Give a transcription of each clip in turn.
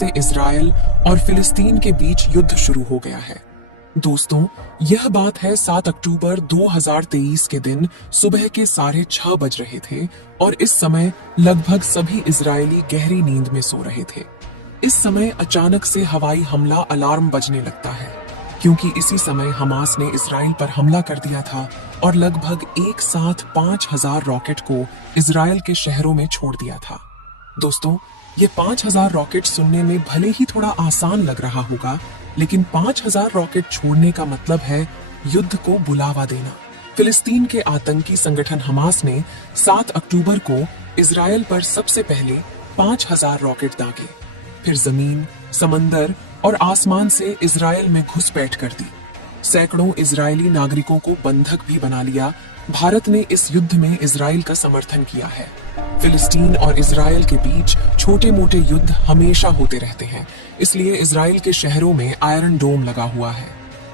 से इजराइल और फिलिस्तीन के बीच युद्ध शुरू हो गया है। दोस्तों, यह बात है 7 अक्टूबर 2023 के दिन सुबह के 6:30 बज रहे थे और इस समय लगभग सभी इजरायली गहरी नींद में सो रहे थे। इस समय अचानक से हवाई हमला अलार्म बजने लगता है, क्योंकि इसी समय हमास ने इजराइल पर हमला कर दिया था और लगभग एक साथ 5000 रॉकेट को इजराइल के शहरों में छोड़ दिया था। दोस्तों, ये 5000 रॉकेट सुनने में भले ही थोड़ा आसान लग रहा होगा, लेकिन 5000 रॉकेट छोड़ने का मतलब है युद्ध को बुलावा देना। फिलिस्तीन के आतंकी संगठन हमास ने 7 अक्टूबर को इजराइल पर सबसे पहले 5000 रॉकेट दागे, फिर जमीन, समंदर और आसमान से इजराइल में घुसपैठ कर दी। सैकड़ों इजरायली नागरिकों को बंधक भी बना लिया। भारत ने इस युद्ध में इजराइल का समर्थन किया है। फिलिस्तीन और इजराइल के बीच छोटे मोटे युद्ध हमेशा होते रहते हैं, इसलिए इजराइल के शहरों में आयरन डोम लगा हुआ है।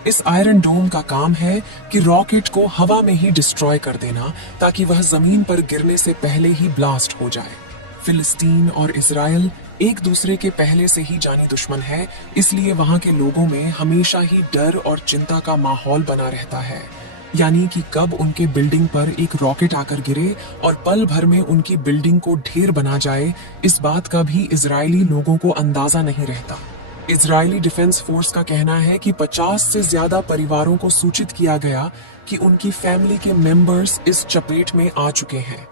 इस आयरन डोम का काम है कि रॉकेट को हवा में ही डिस्ट्रॉय कर देना, ताकि वह जमीन पर गिरने से पहले ही ब्लास्ट हो जाए। फिलिस्तीन और इजराइल एक दूसरे के पहले से ही जानी दुश्मन है, इसलिए वहां के लोगों में हमेशा ही डर और चिंता का माहौल बना रहता है। यानी कि कब उनके बिल्डिंग पर एक रॉकेट आकर गिरे और पल भर में उनकी बिल्डिंग को ढेर बना जाए, इस बात का भी इजरायली लोगों को अंदाजा नहीं रहता। इजरायली डिफेंस फोर्स का कहना है कि 50 से ज्यादा परिवारों को सूचित किया गया कि उनकी फैमिली के मेंबर्स इस चपेट में आ चुके हैं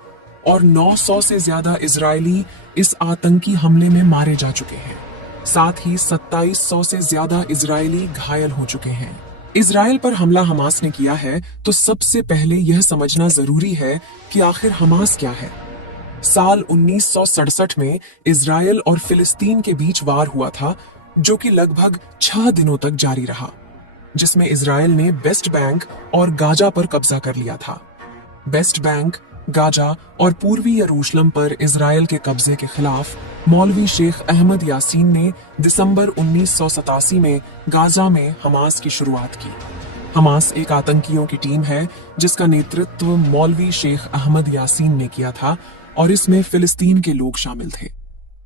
और 900 से ज्यादा इजरायली इस आतंकी हमले में मारे जा चुके हैं। साथ ही 2700 से ज्यादा इजरायली घायल हो चुके हैं। इजराइल पर हमला हमास ने किया है, तो सबसे पहले यह समझना जरूरी है कि आखिर हमास क्या है। साल 1967 में इजराइल और फिलिस्तीन के बीच वार हुआ था, जो कि लगभग 6 दिनों तक जारी रहा, जिसमें इजराइल ने वेस्ट बैंक और गाजा पर कब्जा कर लिया था। वेस्ट बैंक, गाजा और पूर्वी यरूशलेम पर इजराइल के कब्जे के खिलाफ मौलवी शेख अहमद यासीन ने दिसंबर 1987 में गाजा में हमास की शुरुआत की। हमास एक आतंकियों की टीम है जिसका नेतृत्व मौलवी शेख अहमद यासीन ने किया था और इसमें फिलिस्तीन के लोग शामिल थे।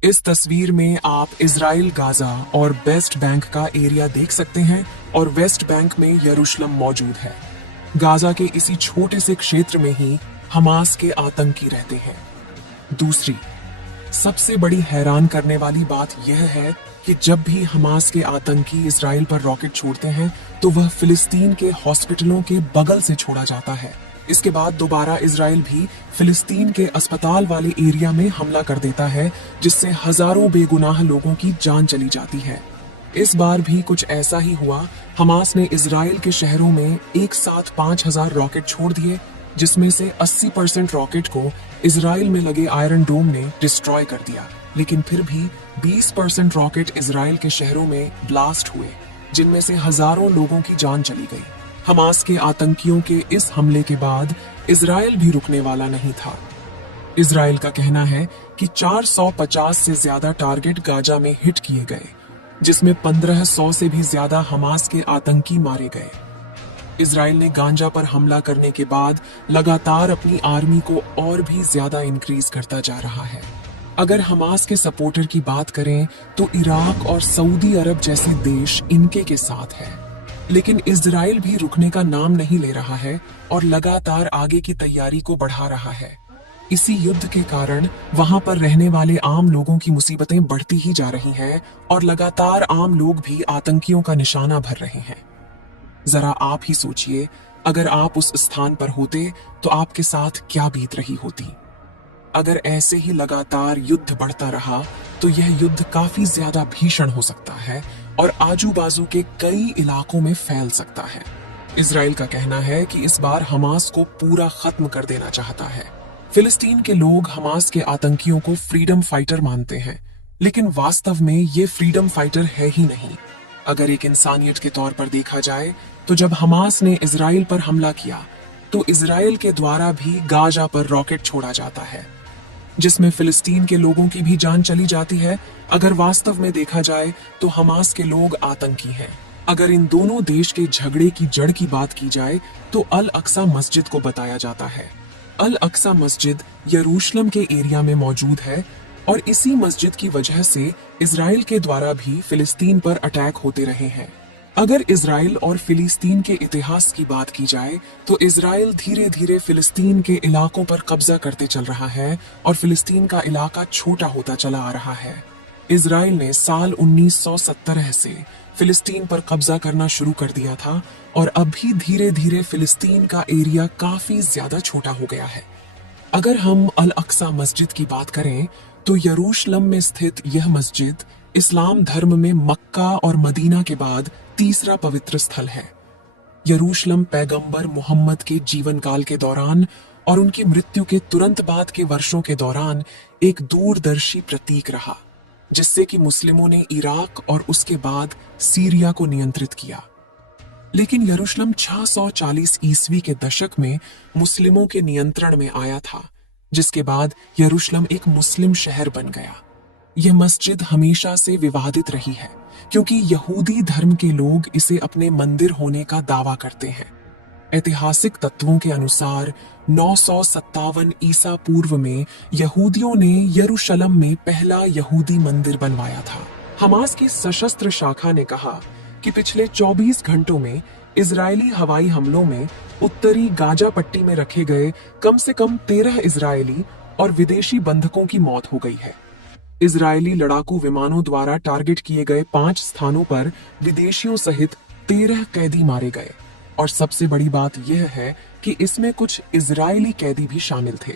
इस तस्वीर में आप इजराइल, गाजा और वेस्ट बैंक का एरिया देख सकते हैं और वेस्ट बैंक में यरूशलेम मौजूद है। गाजा के इसी छोटे से क्षेत्र में ही हमास के आतंकी रहते हैं। दूसरी सबसे बड़ी हैरान करने वाली बात यह है कि जब भी हमास के आतंकी इजराइल पर रॉकेट छोड़ते हैं तो वह फिलिस्तीन के हॉस्पिटलों के बगल से छोड़ा जाता है। इसके बाद दोबारा इजराइल भी फिलिस्तीन के अस्पताल वाले एरिया में हमला कर देता है, जिससे हजारों बेगुनाह लोगों की जान चली जाती है। इस बार भी कुछ ऐसा ही हुआ। हमास ने इजराइल के शहरों में एक साथ 5000 रॉकेट छोड़ दिए, जिसमें से 80% रॉकेट को इजराइल में लगे आयरन डोम ने डिस्ट्रॉय कर दिया, लेकिन फिर भी 20% रॉकेट इजराइल के शहरों में ब्लास्ट हुए, जिनमें से हजारों लोगों की जान चली गई। हमास के आतंकियों के इस हमले के बाद इजराइल भी रुकने वाला नहीं था। इजराइल का कहना है कि 450 से ज्यादा टारगेट गाजा में हिट किए गए, जिसमें 1500 से भी ज्यादा हमास के आतंकी मारे गए। इजराइल ने गाजा पर हमला करने के बाद लगातार अपनी आर्मी को और भी ज्यादा इंक्रीज करता जा रहा है। अगर हमास के सपोर्टर की बात करें तो इराक और सऊदी अरब जैसे देश इनके के साथ है, लेकिन इजराइल भी रुकने का नाम नहीं ले रहा है और लगातार आगे की तैयारी को बढ़ा रहा है। इसी युद्ध के कारण वहां पर रहने वाले आम लोगों की मुसीबतें बढ़ती ही जा रही हैं और लगातार आम लोग भी आतंकियों का निशाना भर रहे हैं। जरा आप ही सोचिए, अगर आप उस स्थान पर होते तो आपके साथ क्या बीत रही होती। अगर ऐसे ही लगातार युद्ध बढ़ता रहा तो यह युद्ध काफी ज्यादा भीषण हो सकता है और आजू बाजू के कई इलाकों में फैल सकता है। इजराइल का कहना है कि इस बार हमास को पूरा खत्म कर देना चाहता है। फिलिस्तीन के लोग हमास के आतंकियों को फ्रीडम फाइटर मानते हैं, लेकिन वास्तव में ये फ्रीडम फाइटर है ही नहीं। अगर एक इंसानियत के तौर पर देखा जाए तो जब हमास ने इजराइल पर हमला किया तो इजराइल के द्वारा भी गाजा पर रॉकेट छोड़ा जाता है, जिसमें फिलिस्तीन के लोगों की भी जान चली जाती है। अगर वास्तव में देखा जाए तो हमास के लोग आतंकी हैं। अगर इन दोनों देश के झगड़े की जड़ की बात की जाए तो अल अक्सा मस्जिद को बताया जाता है। अल अक्सा मस्जिद यरूशलेम के एरिया में मौजूद है और इसी मस्जिद की वजह से इजराइल के द्वारा भी फिलिस्तीन पर अटैक होते रहे हैं। अगर इजराइल और फिलिस्तीन के इतिहास की बात की जाए तो इजराइल धीरे धीरे फिलिस्तीन के इलाकों पर कब्जा करते चल रहा है और फिलिस्तीन का इलाका छोटा होता चला आ रहा है। इजराइल ने साल 1917 से फिलिस्तीन पर कब्जा करना शुरू कर दिया था और अभी धीरे धीरे फिलिस्तीन का एरिया काफी ज्यादा छोटा हो गया है। अगर हम अल अक्सा मस्जिद की बात करें तो यरूशलेम में स्थित यह मस्जिद इस्लाम धर्म में मक्का और मदीना के बाद तीसरा पवित्र स्थल है। यरूशलेम पैगंबर मोहम्मद के जीवन काल के दौरान और उनकी मृत्यु के तुरंत बाद के वर्षों के दौरान एक दूरदर्शी प्रतीक रहा, जिससे कि मुस्लिमों ने इराक और उसके बाद सीरिया को नियंत्रित किया। लेकिन यरूशलेम 640 ईस्वी के दशक में मुस्लिमों के नियंत्रण में आया था, जिसके बाद यरूशलेम एक मुस्लिम शहर बन गया। यह मस्जिद हमेशा से विवादित रही है क्योंकि यहूदी धर्म के लोग इसे अपने मंदिर होने का दावा करते हैं। ऐतिहासिक तत्वों के अनुसार 957 ईसा पूर्व में यहूदियों ने यरूशलेम में पहला यहूदी मंदिर बनवाया था। हमास की सशस्त्र शाखा ने कहा कि पिछले 24 घंटों में इजरायली हवाई हमलों में उत्तरी गाजा पट्टी में रखे गए कम से कम 13 इजरायली और विदेशी बंधकों की मौत हो गई है। इजरायली लड़ाकू विमानों द्वारा टारगेट किए गए 5 स्थानों पर विदेशियों सहित 13 कैदी मारे गए और सबसे बड़ी बात यह है कि इसमें कुछ इजरायली कैदी भी शामिल थे।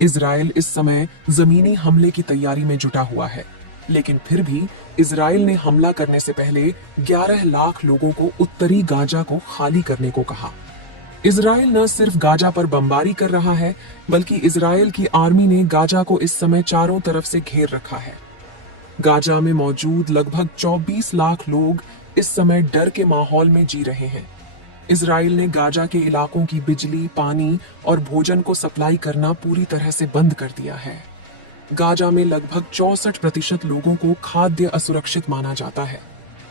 इजरायल इस समय जमीनी हमले की तैयारी में जुटा हुआ है, लेकिन फिर भी इजरायल ने हमला करने से पहले 11 लाख लोगों को उत्तरी गाजा को खाली करने को कहा। इजरायल न सिर्फ गाजा पर बमबारी कर रहा है, बल्कि इजरायल की आर्मी ने गाजा को इस समय चारों तरफ से घेर रखा है। गाजा में मौजूद लगभग 24 लाख लोग इस समय डर के माहौल में जी रहे हैं। इजरायल ने गाजा के इलाकों की बिजली, पानी और भोजन को सप्लाई करना पूरी तरह से बंद कर दिया है। गाजा में लगभग 64% लोगों को खाद्य असुरक्षित माना जाता है,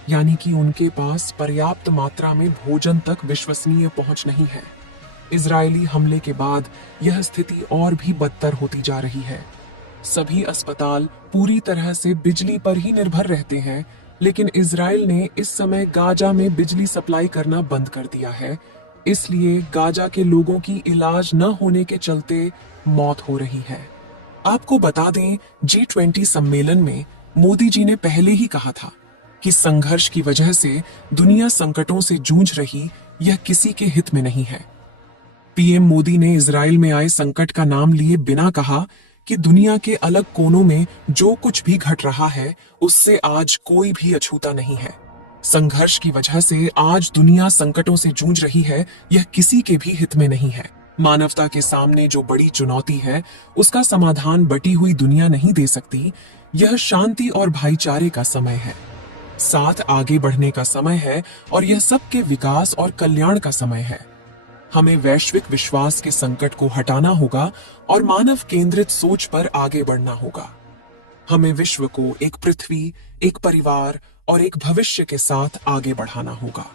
यानी कि उनके पास पर्याप्त मात्रा में भोजन तक विश्वसनीय पहुंच नहीं है। इजरायली हमले के बाद यह स्थिति और भी बदतर होती जा रही है। सभी अस्पताल पूरी तरह से बिजली पर ही निर्भर रहते हैं, लेकिन इजरायल ने इस समय गाजा में बिजली सप्लाई करना बंद कर दिया है। इसलिए गाजा के लोगों की इलाज न होने के चलते मौत हो रही है। आपको बता दें, G20 सम्मेलन में मोदी जी ने पहले ही कहा था कि संघर्ष की वजह से दुनिया संकटों से जूझ रही, यह किसी के हित में नहीं है। पीएम मोदी ने इजरायल में आए संकट का नाम लिए बिना कहा कि दुनिया के अलग कोनों में जो कुछ भी घट रहा है, उससे आज कोई भी अछूता नहीं है। संघर्ष की वजह से आज दुनिया संकटों से जूझ रही है, यह किसी के भी हित में नहीं है। मानवता के सामने जो बड़ी चुनौती है, उसका समाधान बटी हुई दुनिया नहीं दे सकती। यह शांति और भाईचारे का समय है, साथ आगे बढ़ने का समय है और यह सबके विकास और कल्याण का समय है। हमें वैश्विक विश्वास के संकट को हटाना होगा और मानव केंद्रित सोच पर आगे बढ़ना होगा। हमें विश्व को एक पृथ्वी, एक परिवार और एक भविष्य के साथ आगे बढ़ाना होगा।